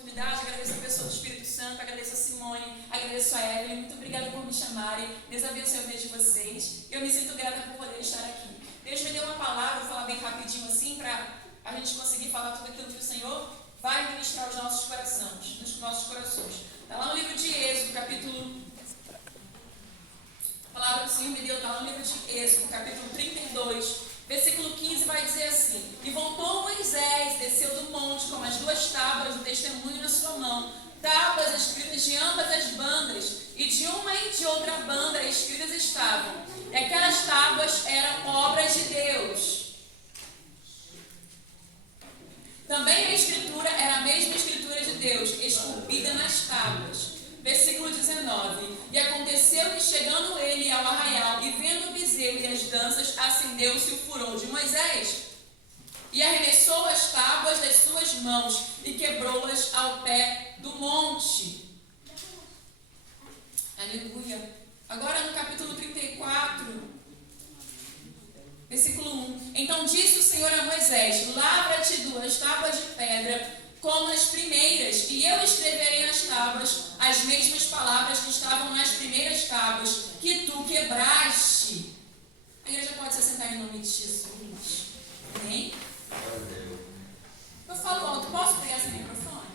Agradeço a pessoa do Espírito Santo, agradeço a Simone, agradeço a Evelyn, muito obrigada por me chamarem. Deus abençoe o mês de vocês. Eu me sinto grata por poder estar aqui. Deus me deu uma palavra, vou falar bem rapidinho assim, para a gente conseguir falar tudo aquilo que o Senhor vai ministrar aos nossos corações, nos nossos corações. Está lá no livro de Êxodo, capítulo... A palavra do Senhor me deu, está lá no livro de Êxodo, capítulo 32, versículo 15, vai dizer assim: E voltou Moisés, desceu do monte com as 2 tábuas do testemunho na sua mão, tábuas escritas de ambas as bandas, e de uma e de outra banda escritas estavam. E aquelas tábuas eram obras de Deus. Também a escritura era a mesma escritura de Deus, esculpida nas tábuas. Versículo 19. E aconteceu que, chegando ele ao arraial e vendo o bezerro e as danças, acendeu-se o furor de Moisés e arremessou as tábuas das suas mãos e quebrou-as ao pé do monte. Aleluia. Agora no capítulo 34, versículo 1. Então disse o Senhor a Moisés: Lavra-te 2 tábuas de pedra como as primeiras, e eu escreverei nas tábuas as mesmas palavras que estavam nas primeiras tábuas que tu quebraste. A igreja pode se assentar em nome de Jesus. Amém? Eu falo alto. Posso pegar esse microfone?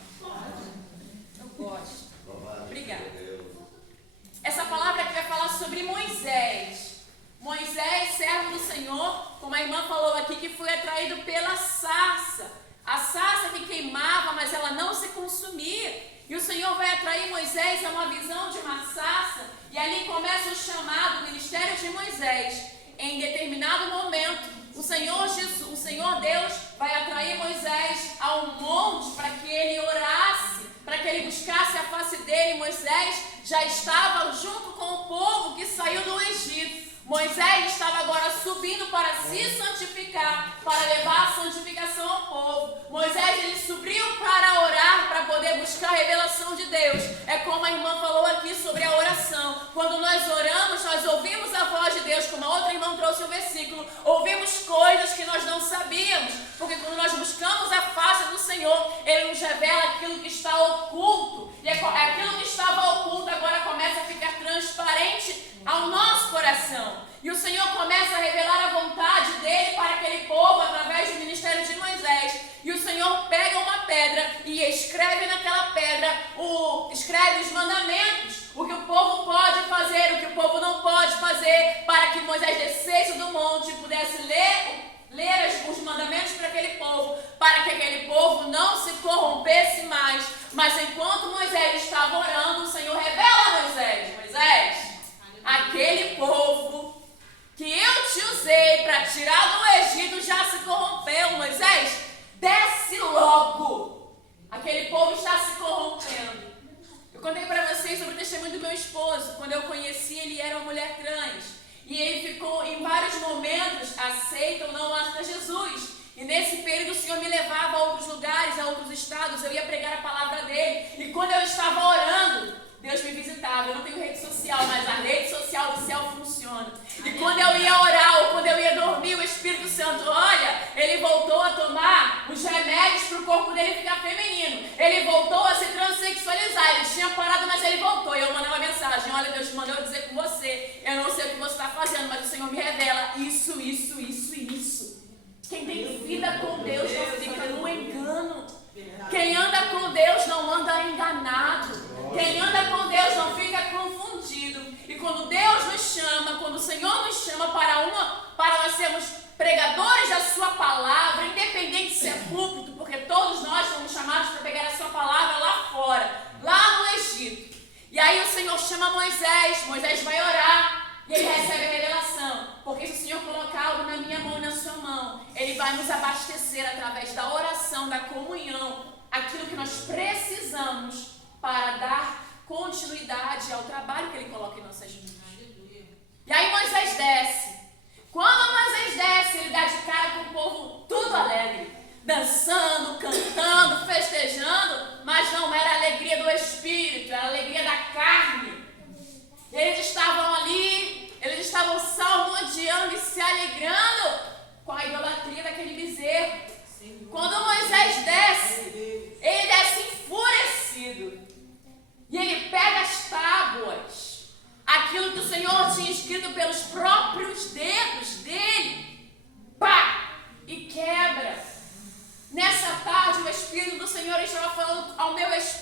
Eu gosto. Obrigada. Essa palavra aqui vai falar sobre Moisés. Moisés, servo do Senhor, como a irmã falou aqui, que foi atraído pela sarça. A sarça que queimava, mas ela não se consumia. E o Senhor vai atrair Moisés a uma visão de uma sarça. E ali começa o chamado, o ministério de Moisés. Em determinado momento, o Senhor Deus vai atrair Moisés a um monte para que ele orasse, para que ele buscasse a face dele. Moisés já estava junto com o povo que saiu do Egito. Moisés estava agora subindo para se santificar, para levar a santificação ao povo. Moisés, ele subiu para orar, para poder buscar a revelação de Deus. É como a irmã falou aqui sobre a oração. Quando nós oramos, nós ouvimos a voz de Deus, como a outra irmã trouxe o versículo. Ouvimos coisas que nós não sabíamos, porque quando nós buscamos a face do Senhor, Ele nos revela aquilo que está oculto. E aquilo que estava oculto agora começa a ficar transparente ao nosso coração. E o Senhor começa a revelar a vontade dele para aquele povo através do ministério de Moisés. E o Senhor pega uma pedra e escreve naquela pedra, escreve os mandamentos, o que o povo pode fazer, o que o povo não pode fazer, para que Moisés descesse do monte e pudesse ler os mandamentos para aquele povo, para que aquele povo não se corrompesse mais. Mas enquanto Moisés estava orando, o Senhor revela a Moisés: Moisés, aquele povo que eu te usei para tirar do Egito já se corrompeu. Moisés, desce logo. Aquele povo está se corrompendo. Eu contei para vocês sobre o testemunho do meu esposo. Quando eu conheci, ele era uma mulher trans. E ele ficou em vários momentos aceito ou não a Jesus. E nesse período o Senhor me levava a outros lugares, a outros estados. Eu ia pregar a palavra dele. E quando eu estava orando, Deus me visitava. Eu não tenho rede social, mas a rede social do céu funciona. E quando eu ia orar ou quando eu ia dormir, o Espírito Santo, olha, ele voltou a tomar os remédios para o corpo dele ficar feminino. Ele voltou a se transexualizar. Ele tinha parado, mas ele voltou. E eu mandei uma mensagem: olha, Deus mandou eu dizer com você. Eu não sei o que você está fazendo, mas o Senhor me revela isso. Quem tem vida com Deus não fica no engano. Quem anda com Deus não anda enganado. Quem anda com Deus não fica confundido. E quando Deus nos chama, quando o Senhor nos chama para nós sermos pregadores da sua palavra, independente se é púlpito, porque todos nós somos chamados para pegar a sua palavra lá fora, lá no Egito. E aí o Senhor chama Moisés vai orar. E ele recebe a revelação, porque se o Senhor colocar algo na minha mão e na sua mão, Ele vai nos abastecer através da oração, da comunhão, aquilo que nós precisamos para dar continuidade ao trabalho que Ele coloca em nossas mãos. E aí Moisés desce. Quando Moisés desce, ele dá de cara com o povo tudo alegre, dançando, cantando, festejando, mas não era a alegria do Espírito, era a alegria da carne. Eles estavam ali, eles estavam salmodiando e se alegrando com a idolatria daquele bezerro. Quando Moisés desce, ele desce em fúria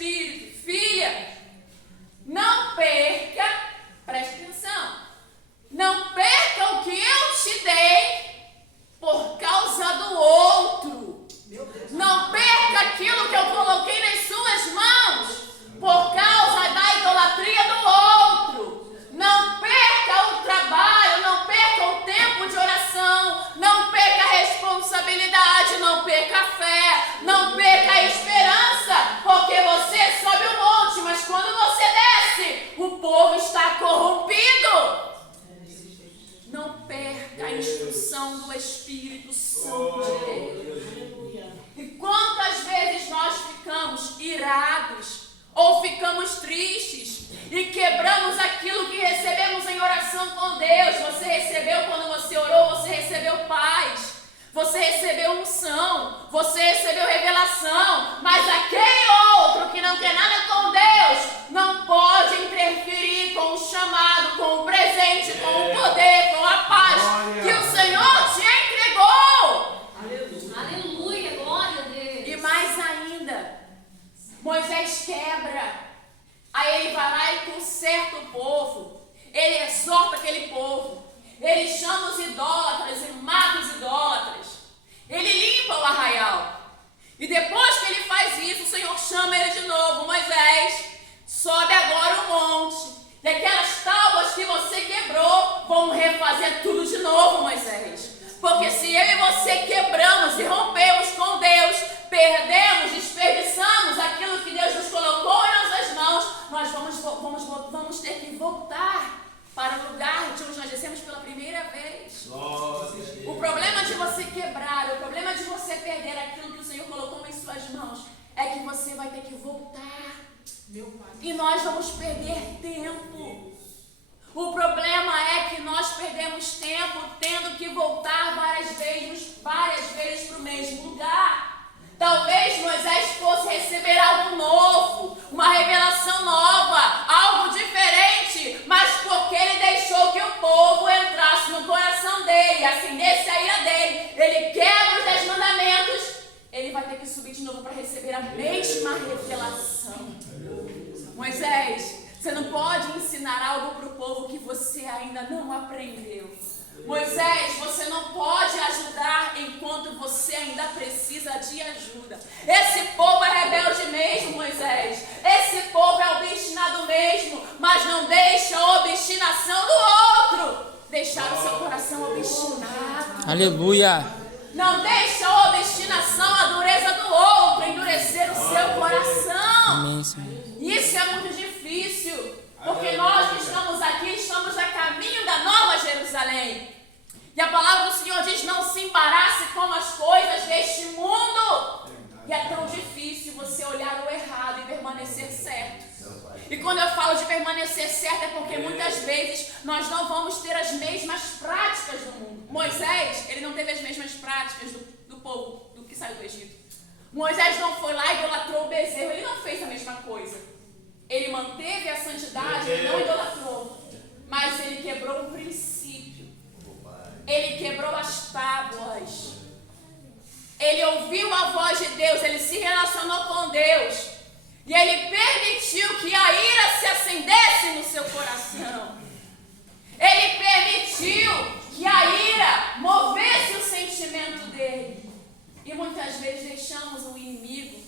Espírito: filha, não perca, preste atenção, não perca o que eu te dei por causa do outro. Não perca aquilo que eu coloquei nas suas mãos por causa da idolatria do outro. Não perca o trabalho, não perca o tempo de oração, não perca a responsabilidade, não perca a fé, não perca a esperança, porque você sobe o monte, mas quando você desce, o povo está corrompido. Não perca a instrução do Espírito Santo de Deus. E quantas vezes nós ficamos irados ou ficamos tristes e quebramos aquilo que recebemos em oração com Deus? Você recebeu, quando você orou, você recebeu paz, você recebeu unção, você recebeu revelação, mas aquele outro que não quer nada com Deus não pode interferir com o chamado, com o presente, com o poder, com a paz que o Senhor te entregou. Aleluia, glória a Deus. E mais ainda, Moisés quebra, aí ele vai lá e conserta o povo, ele exorta aquele povo, ele chama os idólatras e mata os idólatras, ele limpa o arraial. E depois que ele faz isso, o Senhor chama ele de novo: Moisés, sobe agora o monte, e aquelas tábuas que você quebrou, vamos refazer tudo de novo, Moisés. Porque se eu e você quebramos e rompemos com Deus, perdemos, desperdiçamos aquilo que Deus nos colocou em nossas mãos, nós vamos ter que voltar para o lugar de onde nós descemos pela primeira vez. O problema de você quebrar, o problema de você perder aquilo que o Senhor colocou em suas mãos, é que você vai ter que voltar. E nós vamos perder tempo. O problema é que nós perdemos tempo tendo que voltar várias vezes para o mesmo lugar. Talvez Moisés fosse receber algo novo, uma revelação nova, algo diferente, mas porque ele deixou que o povo entrasse no coração dele, acendesse a ira dele, ele quebra os 10 mandamentos, ele vai ter que subir de novo para receber a mesma revelação. Moisés, você não pode ensinar algo para o povo que você ainda não aprendeu. Moisés, você não pode ajudar enquanto você ainda precisa de ajuda. Esse povo é rebelde mesmo, Moisés. Esse povo é obstinado mesmo, mas não deixa a obstinação do outro deixar o seu coração obstinado. Aleluia. Não deixa a obstinação, a dureza do outro endurecer o seu coração. Amém, Senhor. Isso é muito difícil, porque nós que estamos aqui estamos a caminho da Nova Jerusalém. E a palavra do Senhor diz: não se embarace com as coisas deste mundo. E é tão difícil você olhar o errado e permanecer certo. E quando eu falo de permanecer certo, é porque muitas vezes nós não vamos ter as mesmas práticas do mundo. Moisés, ele não teve as mesmas práticas do povo do que saiu do Egito. Moisés não foi lá e idolatrou o bezerro, ele não fez a mesma coisa. Ele manteve a santidade, ele não idolatrou, mas ele quebrou um princípio. Ele quebrou as tábuas. Ele ouviu a voz de Deus, ele se relacionou com Deus. E ele permitiu que a ira se acendesse no seu coração. Ele permitiu que a ira movesse o sentimento dele. E muitas vezes deixamos o inimigo,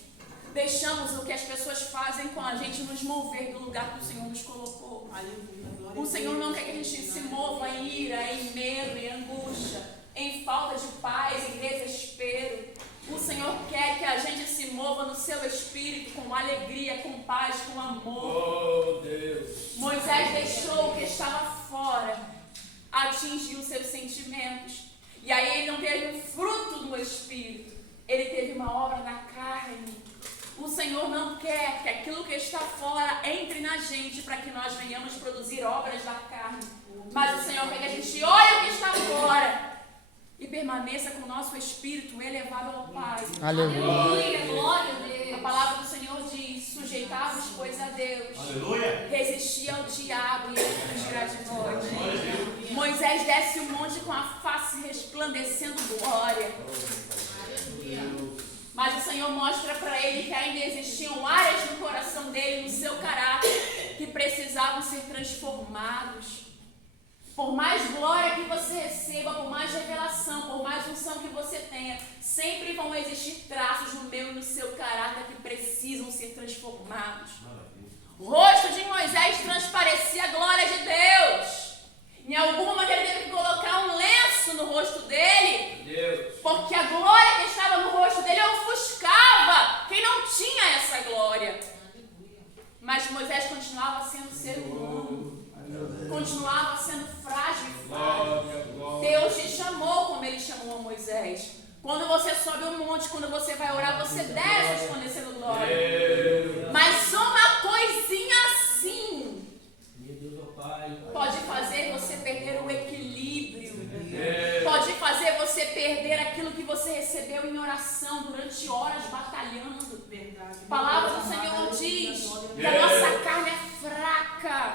deixamos o que as pessoas fazem com a gente nos mover do lugar que o Senhor nos colocou. O Senhor não quer que a gente se mova em ira, em medo, em angústia, em falta de paz, em desespero. O Senhor quer que a gente se mova no seu espírito com alegria, com paz, com amor. Deus. Moisés deixou o que estava fora atingir os seus sentimentos. E aí ele não teve um fruto do Espírito. Ele teve uma obra na carne. O Senhor não quer que aquilo que está fora entre na gente para que nós venhamos produzir obras da carne. Mas o Senhor quer que a gente olhe o que está fora e permaneça com o nosso espírito elevado ao Pai. Aleluia, glória a Deus. A palavra do Senhor diz: sujeitai-vos, pois, a Deus. Aleluia. Resisti ao diabo e ele fugirá de nós. Moisés desce o monte com a face resplandecendo glória. Mas o Senhor mostra para ele que ainda existiam áreas no coração dele, no seu caráter, que precisavam ser transformados. Por mais glória que você receba, por mais revelação, por mais unção que você tenha, sempre vão existir traços no meu e no seu caráter que precisam ser transformados. O rosto de Moisés transparecia a glória de Deus. Em algum momento ele teve que colocar um lenço no rosto dele, porque a glória que estava no rosto dele ofuscava quem não tinha essa glória. Mas Moisés continuava sendo ser humano. Continuava sendo frágil e falho. Deus te chamou como ele chamou a Moisés. Quando você sobe um monte, quando você vai orar, você desce resplandecendo glória. Mas uma coisinha assim pode fazer você perder o equilíbrio. Pode fazer você perder aquilo que você recebeu em oração durante horas batalhando. A palavra do Senhor diz que a nossa carne é fraca.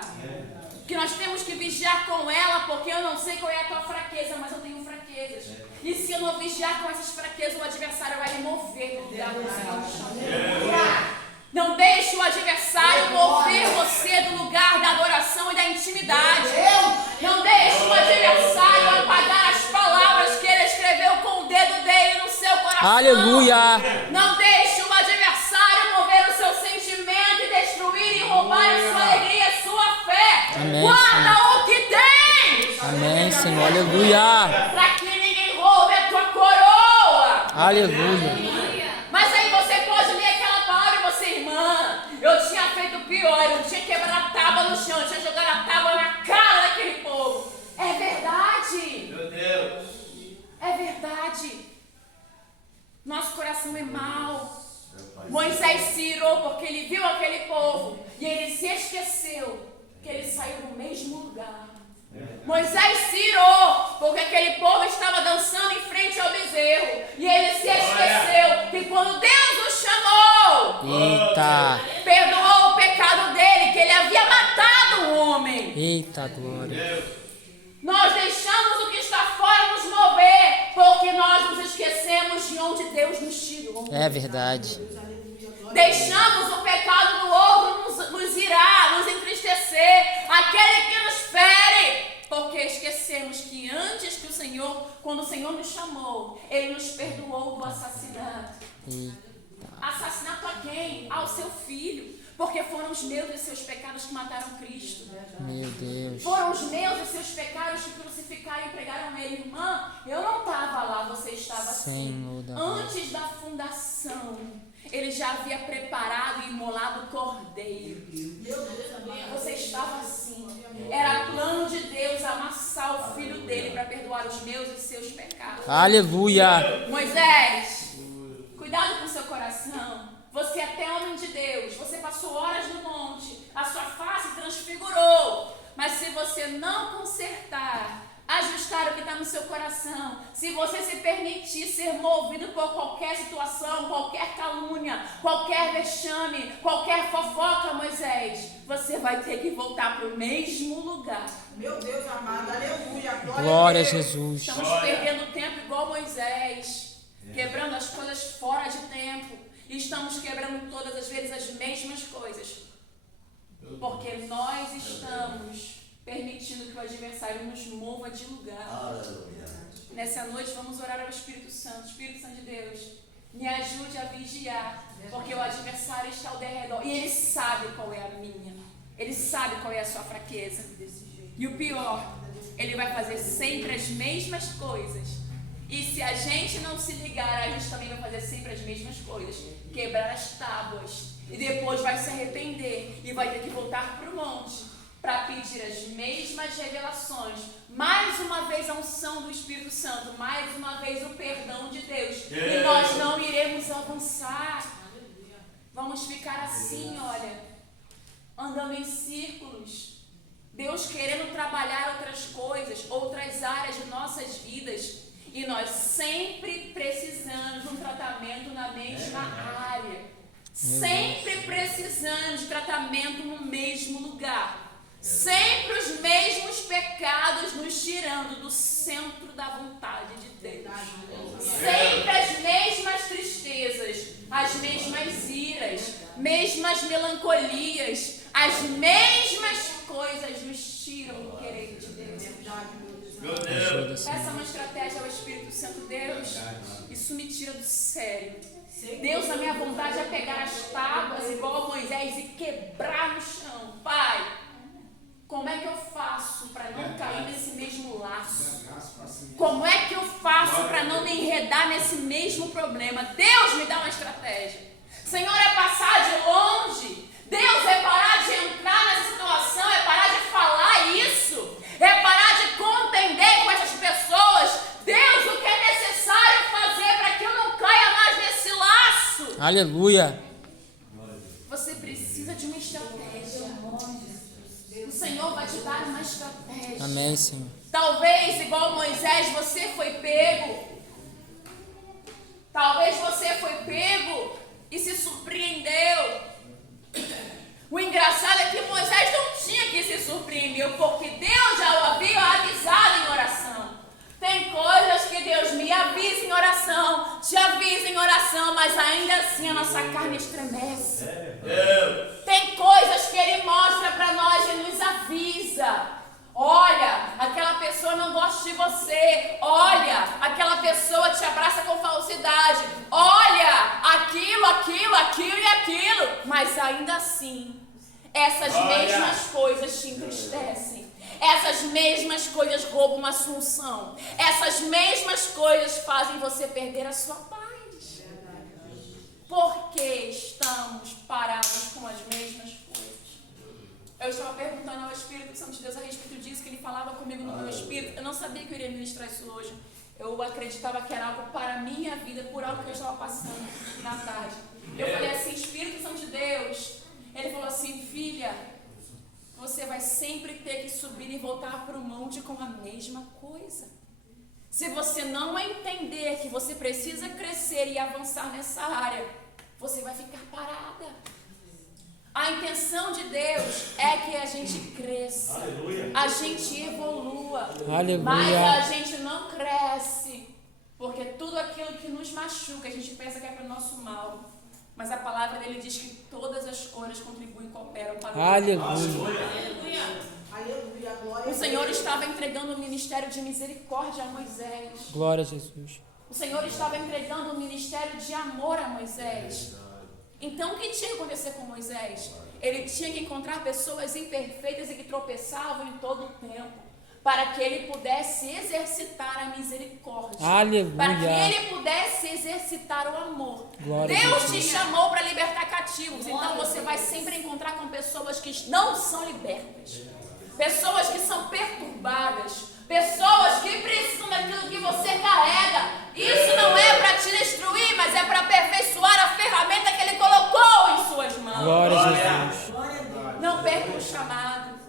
Que nós temos que vigiar com ela, porque eu não sei qual é a tua fraqueza, mas eu tenho fraquezas. E se eu não vigiar com essas fraquezas, o adversário vai me mover do lugar do Senhor. Não deixe o adversário mover você do lugar da adoração e da intimidade. Não deixe o adversário apagar as palavras que ele escreveu com o dedo dele no seu coração. Aleluia! Não deixe o adversário mover o seu sentimento e destruir e roubar a sua alegria e a sua fé. Amém, Guarda Senhor. o que tem. Amém, Senhor. Aleluia! Para que ninguém roube a tua coroa. Aleluia! Mas aí você pode ler aquela palavra e você, irmã, eu tinha feito pior, eu tinha quebrado a tábua no chão, eu tinha jogado a tábua na cara daquele povo. É verdade. Meu Deus. É verdade. Nosso coração é mau. Moisés se irou porque ele viu aquele povo e ele se esqueceu que ele saiu do mesmo lugar. Moisés se irou porque aquele povo estava dançando em frente ao bezerro e ele se esqueceu que quando Deus o chamou, Eita! perdoou o pecado dele, que ele havia matado um homem. Eita glória! Nós deixamos o que está fora nos mover porque nós nos esquecemos de onde Deus nos tirou. É verdade. Deixamos o pecado do outro nos irar, nos entristecer, aquele que nos fere, porque esquecemos que antes que o Senhor, quando o Senhor nos chamou, Ele nos perdoou do assassinato. Eita. Assassinato a quem? Ao seu filho, porque foram os meus e seus pecados que mataram Cristo. Meu Deus. Foram os meus e seus pecados que crucificaram e pregaram Ele. Irmã, eu não estava lá, você estava Senhor assim. da Antes da fundação, Ele já havia preparado e imolado o cordeiro. Você estava assim. Era plano de Deus amassar o filho dele para perdoar os meus e seus pecados. Aleluia! Moisés, cuidado com o seu coração. Você é até homem de Deus. Você passou horas no monte. A sua face transfigurou. Mas se você não consertar, ajustar o que está no seu coração, se você se permitir ser movido por qualquer situação, qualquer calúnia, qualquer vexame, qualquer fofoca, Moisés, você vai ter que voltar para o mesmo lugar. Meu Deus amado, aleluia, Glória a Deus. Jesus. Estamos perdendo tempo igual Moisés, quebrando as coisas fora de tempo. E estamos quebrando todas as vezes as mesmas coisas. Porque nós estamos permitindo que o adversário nos mova de lugar. Nessa noite vamos orar ao Espírito Santo. Espírito Santo de Deus, me ajude a vigiar, porque o adversário está ao derredor. E ele sabe qual é a minha. Ele sabe qual é a sua fraqueza. E o pior, ele vai fazer sempre as mesmas coisas. E se a gente não se ligar, a gente também vai fazer sempre as mesmas coisas. Quebrar as tábuas. E depois vai se arrepender e vai ter que voltar para o monte para pedir as mesmas revelações. Mais uma vez a unção do Espírito Santo. Mais uma vez o perdão de Deus. E nós não iremos avançar. Vamos ficar assim, olha, andando em círculos. Deus querendo trabalhar outras coisas, outras áreas de nossas vidas. E nós sempre precisamos de um tratamento na mesma área. Sempre precisamos de tratamento no mesmo lugar. Sempre os mesmos pecados nos tirando do centro da vontade de Deus. Sempre as mesmas tristezas, as mesmas iras, mesmas melancolias, as mesmas coisas nos tiram do querer de Deus. Ajuda, Essa é Senhor. uma estratégia ao Espírito Santo. Deus, isso me tira do sério. Deus, a minha vontade é pegar as tábuas igual a Moisés e quebrar no chão. Pai, como é que eu faço para não cair nesse mesmo laço? Como é que eu faço para não me enredar nesse mesmo problema? Deus, me dá uma estratégia. Senhor, é passar de longe. Deus, é parar de entrar nessa situação, é parar de falar isso, é parar de contender com essas pessoas. Deus, o que é necessário fazer para que eu não caia mais nesse laço? Aleluia. Você precisa de uma estratégia. O Senhor vai te dar uma estratégia. Amém, Senhor. Talvez, igual Moisés, você foi pego. Talvez você foi pego e se surpreendeu. O engraçado é que Moisés não tinha que se surpreender, porque Deus já o havia avisado em oração. Tem coisas que Deus me avisa em oração, te avisa em oração, mas ainda assim a nossa carne estremece. Tem coisas que Ele mostra para nós e nos avisa. Olha, aquela pessoa não gosta de você. Olha, aquela pessoa te abraça com falsidade. Olha, aquilo e aquilo. Mas ainda assim, essas mesmas coisas te entristecem. Essas mesmas coisas roubam a sua unção. Essas mesmas coisas fazem você perder a sua paz. Por que estamos parados com as mesmas coisas? Eu estava perguntando ao Espírito Santo de Deus a respeito disso, que Ele falava comigo no meu espírito. Eu não sabia que eu iria ministrar isso hoje. Eu acreditava que era algo para a minha vida, por algo que eu estava passando na tarde. Eu falei assim, Espírito Santo de Deus. Ele falou assim, filha, você vai sempre ter que subir e voltar para o monte com a mesma coisa. Se você não entender que você precisa crescer e avançar nessa área, você vai ficar parada. A intenção de Deus é que a gente cresça, a gente evolua, Aleluia. mas a gente não cresce, porque tudo aquilo que nos machuca, a gente pensa que é para o nosso mal, mas a palavra dele diz que todas as coisas contribuem e cooperam para o bem. Aleluia. Aleluia, glória. O Senhor estava entregando o ministério de misericórdia a Moisés. Glória a Jesus. O Senhor estava entregando o ministério de amor a Moisés. Então, o que tinha que acontecer com Moisés? Ele tinha que encontrar pessoas imperfeitas e que tropeçavam em todo o tempo, para que ele pudesse exercitar a misericórdia. Aleluia. Para que ele pudesse exercitar o amor. Glória a Deus Jesus. te chamou para libertar cativos. Então, você vai sempre encontrar com pessoas que não são libertas. Pessoas que são perturbadas. Pessoas que precisam daquilo que você carrega. Isso não é para te destruir, mas é para aperfeiçoar a ferramenta que Ele colocou em suas mãos. Glória a Jesus. Não perca o chamado.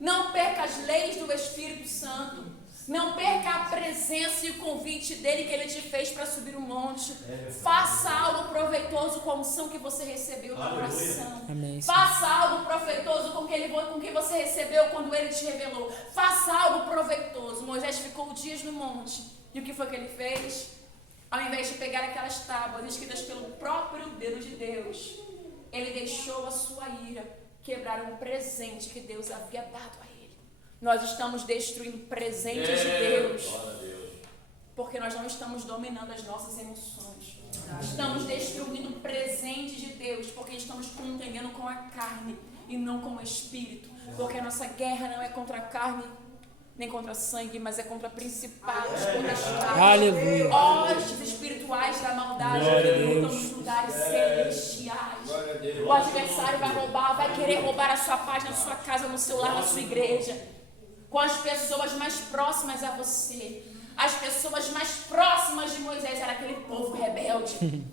Não perca as leis do Espírito Santo. Não perca a presença e o convite dele que ele te fez para subir o monte. Faça algo proveitoso com a unção que você recebeu no coração. Amém. Faça algo proveitoso com que você recebeu quando ele te revelou. Faça algo proveitoso. Moisés ficou dias no monte. E o que foi que ele fez? Ao invés de pegar aquelas tábuas escritas pelo próprio dedo de Deus, ele deixou a sua ira quebrar um presente que Deus havia dado a ele. Nós estamos destruindo presentes de Deus, porque nós não estamos dominando as nossas emoções. Estamos destruindo presentes de Deus, porque estamos contendendo com a carne e não com o espírito. Porque a nossa guerra não é contra a carne nem contra sangue, mas é contra principados, potestades, Aleluia. hostes espirituais da maldade Glória a que lutam Deus. nos lugares celestiais. O adversário vai roubar, vai querer roubar a sua paz na sua casa, no seu lar, na sua igreja, com as pessoas mais próximas a você. As pessoas mais próximas de Moisés era aquele povo rebelde.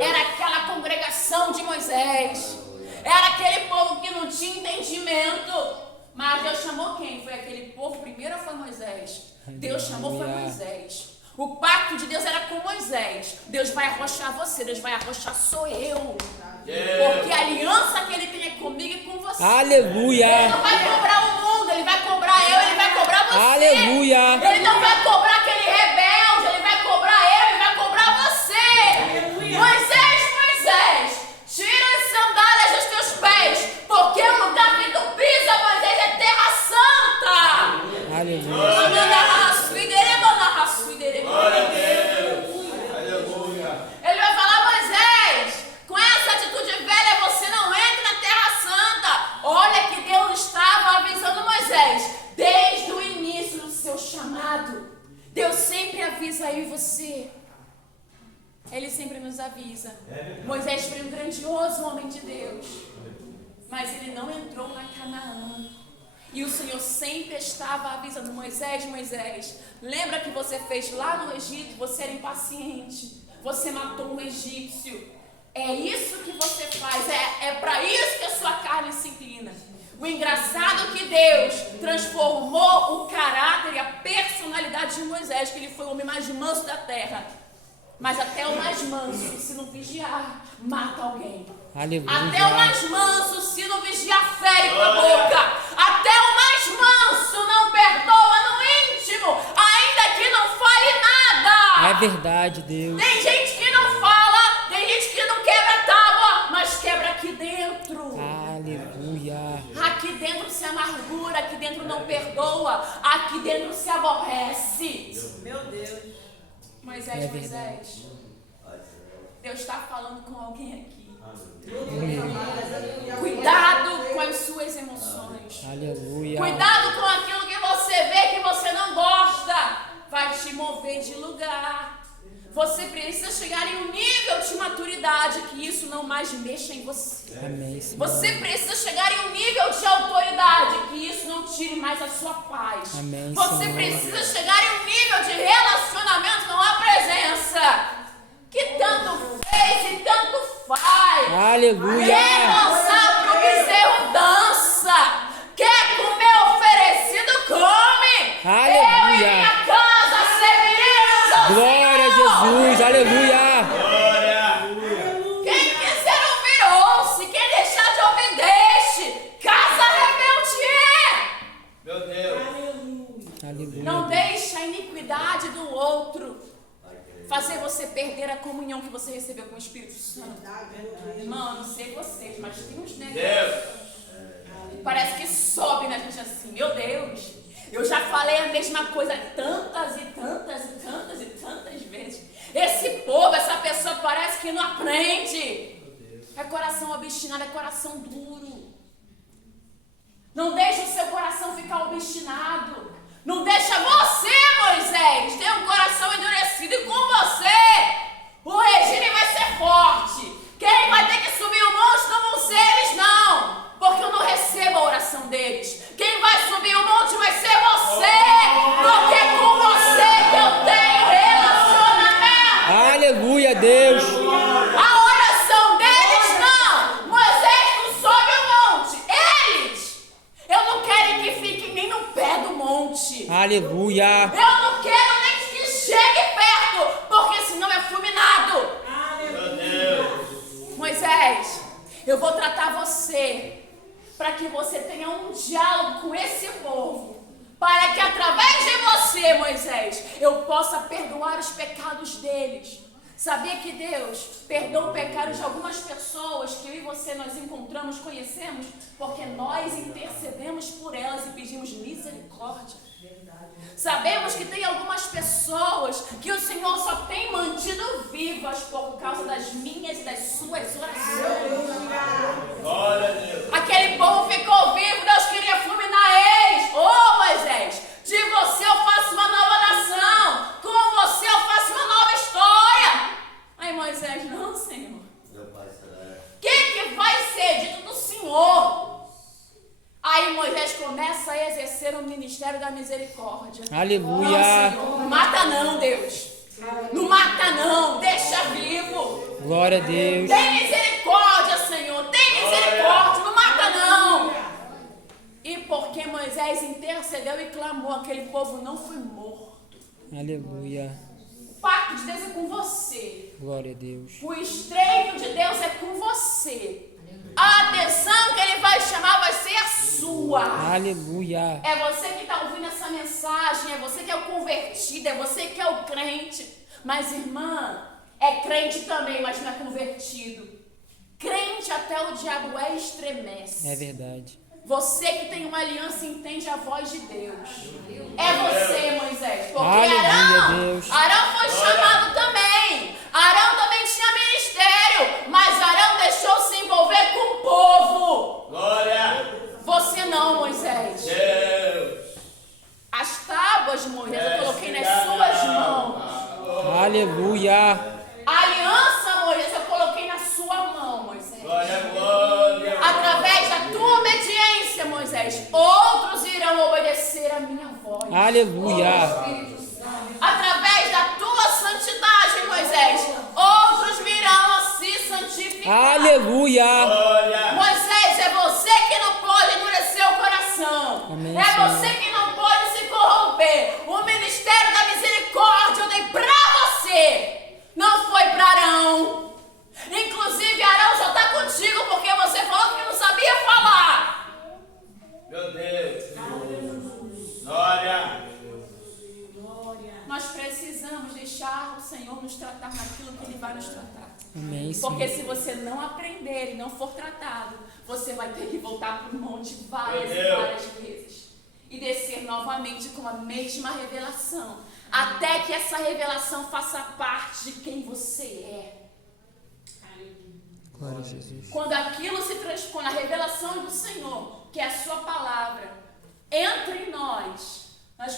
Era aquela congregação de Moisés. Era aquele povo que não tinha entendimento. Mas Deus chamou quem? Foi aquele povo primeiro ou foi Moisés? Deus chamou foi Moisés. O pacto de Deus era com Moisés. Deus vai arrochar você, Deus vai arrochar sou eu. Porque a aliança que ele tem é comigo e com você. Aleluia. Ele não vai cobrar o mundo, ele vai cobrar eu, ele vai cobrar você. Aleluia. Ele não vai cobrar aquele rebelde, ele vai cobrar eu, ele vai cobrar você. Moisés, tira as sandálias dos teus pés, porque o lugar que tu pisa, Moisés, é terra santa. Aleluia. Ele vai falar, Moisés, com essa atitude velha você não entra na terra santa. Olha que Deus estava avisando Moisés desde o início do seu chamado. Deus sempre avisa eu e você. Ele sempre nos avisa. Moisés foi um grandioso homem de Deus, mas ele não entrou na Canaã. E o Senhor sempre estava avisando Moisés, lembra que você fez lá no Egito? Você era impaciente, você matou um egípcio. É isso que você faz, é para isso que a sua carne se inclina. O engraçado é que Deus transformou o caráter e a personalidade de Moisés, que ele foi o homem mais manso da terra. Mas até o mais manso, se não vigiar, mata alguém. Aleluia. Até o mais manso, se não vigiar, fere com a boca. Até o mais manso não perdoa no íntimo, ainda que não fale nada. É verdade, Deus. Tem gente que não fala, tem gente que não quebra a tábua, mas quebra aqui dentro. Aleluia. Aqui dentro se amargura, aqui dentro não perdoa, aqui dentro se aborrece. Meu Deus. Moisés, Deus está falando com alguém aqui. Cuidado com as suas emoções. Aleluia. Cuidado com aquilo que você vê que você não gosta. Vai te mover de lugar. Você precisa chegar em um nível de maturidade que isso não mais mexa em você. Amém, Senhor. Você precisa chegar em um nível de autoridade que isso não tire mais a sua paz. Amém, Você Senhor. precisa chegar em um nível de relacionamento com a presença que tanto fez e tanto faz. Aleluia. Quer dançar pro bezerro, dança. Quer comer oferecido, come. Aleluia. Eu e minha casa serviremos ao Glória a Senhor. Jesus. Aleluia. Quem quiser ouvir, ouça. Quem deixar de ouvir, deixe. Casa rebelde é. Meu Deus. Aleluia. Não deixe a iniquidade do outro fazer você perder a comunhão que você recebeu com o Espírito Santo. Irmão, eu não sei vocês, mas tem uns negócios. Parece que sobe na gente assim. Meu Deus, eu já falei a mesma coisa tantas vezes. Esse povo, essa pessoa parece que não aprende. É coração obstinado, é coração duro. Não deixa o seu coração ficar obstinado. Não deixa você, Moisés, ter um coração endurecido. E com você, o regime vai ser forte. Quem vai ter que subir o monte não vão ser eles, não. Porque eu não recebo a oração deles. Quem vai subir o monte vai ser você. Porque é com você que eu tenho relacionamento. Aleluia, Deus. A oração deles não. Moisés não sobe o monte. Eu não quero que fiquem nem no pé do monte. Aleluia. Eu não quero nem que chegue perto, porque senão é fulminado. Meu Deus. Moisés, eu vou tratar você para que você tenha um diálogo com esse povo, para que através de você, Moisés, eu possa perdoar os pecados deles. Sabia que Deus perdoa o pecado de algumas pessoas que eu e você nós encontramos, conhecemos, porque nós intercedemos por elas e pedimos misericórdia. Sabemos que tem algumas pessoas que o Senhor só tem mantido vivas por causa das minhas e das suas orações. Glória a Deus. Aquele povo ficou vivo, Deus queria fulminar eles. Moisés, de você eu faço uma nova nação, com você eu faço uma nova história. Aí Moisés, não, Senhor. O que vai ser dito do Senhor? Aí Moisés começa a exercer o ministério da misericórdia. Aleluia. Não, Senhor, não mata não, Deus. Não mata não, deixa vivo. Glória a Deus. Tem misericórdia, Senhor, tem misericórdia, não mata não. E porque Moisés intercedeu e clamou, aquele povo não foi morto. Aleluia. O pacto de Deus é com você. Glória a Deus. O estreito de Deus é com você. A atenção que Ele vai chamar vai sua. Aleluia. É você que está ouvindo essa mensagem, é você que é o convertido, é você que é o crente. Mas, irmã, é crente também, mas não é convertido. Crente até o diabo estremece. É verdade. Você que tem uma aliança entende a voz de Deus. É você, Moisés. Porque Aleluia, Deus. Arão foi chamado também. Arão também tinha ministério. Mas Arão deixou se envolver com o povo. Glória. Você não, Moisés. Deus. As tábuas, Moisés, eu coloquei nas suas mãos. Aleluia. A aliança, Moisés, eu coloquei na sua mão, Moisés. Glória, glória. Através da tua obediência, Moisés, outros irão obedecer a minha voz. Aleluia. Através da tua santidade, Moisés, outros virão a se santificar. Aleluia. Glória. Moisés, é você que não pode endurecer o coração. Amém, É Senhor. você que não pode se corromper. O ministério da misericórdia eu dei pra você. Não foi para Arão. Inclusive, Arão só está contigo porque você falou que não sabia falar. Meu Deus. Glória. Nós precisamos deixar o Senhor nos tratar naquilo que Ele vai nos tratar. Amém, Porque Senhor. se você não aprender e não for tratado, você vai ter que voltar para o monte várias e Meu Deus. várias vezes. E descer novamente com a mesma revelação. Até que essa revelação faça parte de quem você é. Glória a Jesus. Quando aquilo se transforma, a revelação do Senhor, que é a sua palavra, entra em nós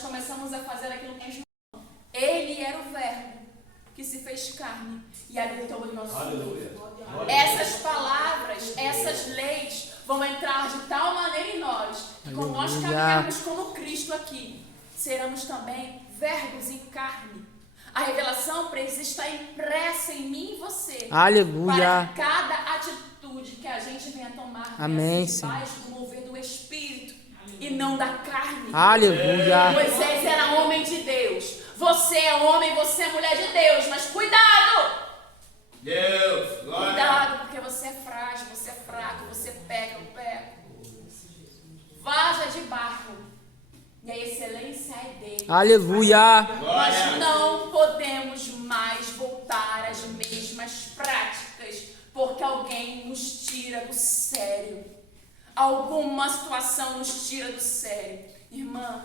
começamos a fazer aquilo que João. Ele era o verbo que se fez carne e habitou em nosso meio. Essas palavras, essas leis vão entrar de tal maneira em nós, que quando nós caminharmos como Cristo aqui, seremos também verbos em carne. A revelação precisa estar impressa em mim e você. Aleluia. Para que cada atitude que a gente venha tomar Amém, venha ser Senhor. debaixo do mover do Espírito e não da carne. Aleluia. Moisés era homem de Deus. Você é homem, você é mulher de Deus. Mas cuidado! Deus, glória. Cuidado, porque você é frágil, você é fraco, você peca, eu peco. Vaza de barro. E a excelência é dele. Aleluia. Nós não podemos mais voltar às mesmas práticas, porque alguém nos tira do sério. Alguma situação nos tira do sério. Irmã,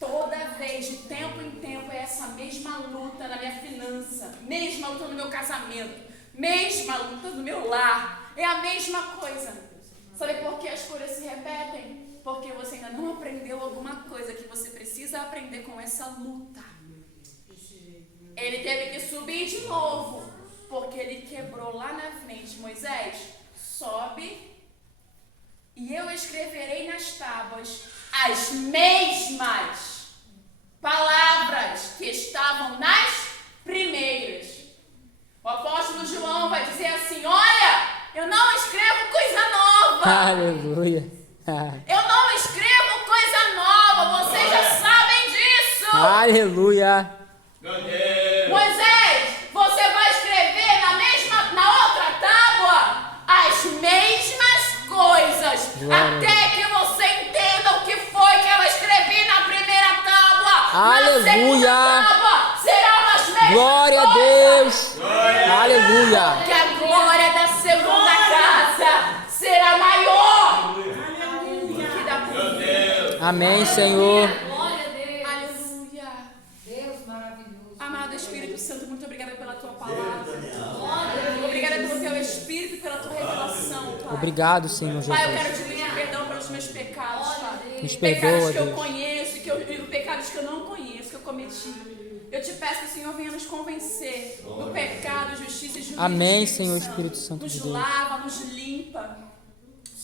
toda vez, de tempo em tempo, é essa mesma luta na minha finança, mesma luta no meu casamento, mesma luta no meu lar. É a mesma coisa. Sabe por que as coisas se repetem? Porque você ainda não aprendeu alguma coisa que você precisa aprender com essa luta. Ele teve que subir de novo, porque ele quebrou lá na frente. Moisés, sobe e eu escreverei nas tábuas as mesmas palavras que estavam nas primeiras. O apóstolo João vai dizer assim: olha, eu não escrevo coisa nova. Aleluia. Eu não escrevo coisa nova, vocês já sabem disso. Aleluia. Meu Deus. Moisés, você vai escrever na outra tábua as mesmas coisas, Glória. até que você entenda o que foi que eu escrevi na primeira tábua. Aleluia. Na segunda tábua serão as mesmas Glória a coisas. Deus. Aleluia. Que a glória da segunda casa será maior do que da Meu primeira. Deus. Amém, Senhor. Glória a Deus. Aleluia. Deus maravilhoso. Amado Espírito Santo, muito obrigada pela tua palavra. Glória a Deus. Obrigada pelo teu Espírito e pela tua revelação, Pai. Obrigado, Senhor Pai, eu Jesus. quero te pedir perdão pelos meus pecados, Pai. Nos Pecados perdoa, que eu Deus. conheço e pecados que eu não conheço, que eu cometi. Eu te peço que o Senhor venha nos convencer do pecado, justiça e juízo. Amém, Senhor Espírito Santo Nos de Deus. lava, nos limpa.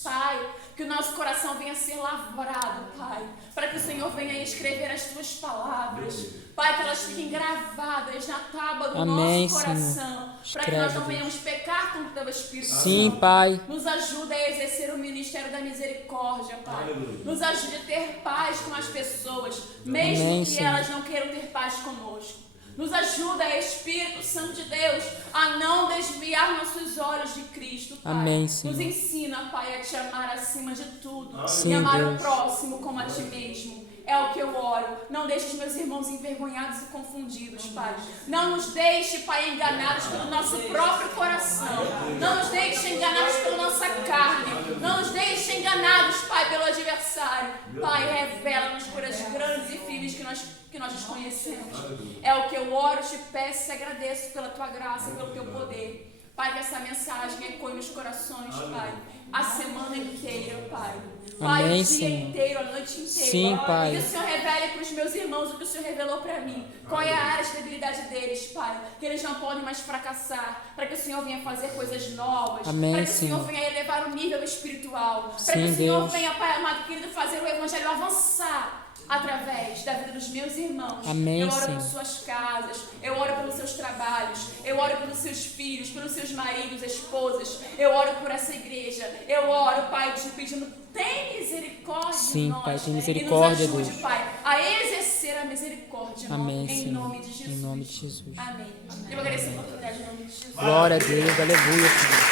Pai, que o nosso coração venha ser lavrado, Pai, para que o Senhor venha escrever as tuas palavras, Pai, que elas fiquem gravadas na tábua do Amém, nosso coração, Senhor. para que nós não Escreve, venhamos pecar contra o teu Espírito Sim, Santo. Pai. Nos ajuda a exercer o ministério da misericórdia, Pai. Nos ajude a ter paz com as pessoas, mesmo Amém, que Senhor. elas não queiram ter paz conosco. Nos ajuda, Espírito Santo de Deus, a não desviar nossos olhos de Cristo, Pai. Amém, Senhor. Nos ensina, Pai, a te amar acima de tudo. Sim, e amar Deus. o próximo como a ti mesmo. É o que eu oro. Não deixe os meus irmãos envergonhados e confundidos, Pai. Não nos deixe, Pai, enganados pelo nosso próprio coração. Não nos deixe enganados pela nossa carne. Não nos deixe enganados, Pai, pelo adversário. Pai, revela-nos coisas grandes e firmes que nós desconhecemos. É o que eu oro, te peço e agradeço pela tua graça, pelo teu poder. Pai, que essa mensagem ecoe nos corações, Pai, a semana inteira, Pai. Pai, Amém, o dia Senhor. inteiro, a noite inteira. Sim, Pai. E que o Senhor revele para os meus irmãos o que o Senhor revelou para mim. Qual é a área de debilidade deles, Pai. Que eles não podem mais fracassar. Para que o Senhor venha fazer coisas novas. Amém, para que o Senhor Senhor. venha elevar o nível espiritual. Para Sim, que o Senhor Deus. venha, Pai amado querido, fazer o Evangelho avançar através da vida dos meus irmãos. Amém, eu oro Senhor. por suas casas, eu oro pelos seus trabalhos, eu oro pelos seus filhos, pelos seus maridos, esposas, eu oro por essa igreja, eu oro, Pai, te pedindo, tem misericórdia Sim, de nós, Pai, tem misericórdia, e nos ajude, Deus. Pai, a exercer a misericórdia, Amém, em Senhor. nome de Jesus. Em nome de Jesus. Amém. Eu agradeço a oportunidade em nome de Jesus. Glória a Deus, aleluia, Senhor.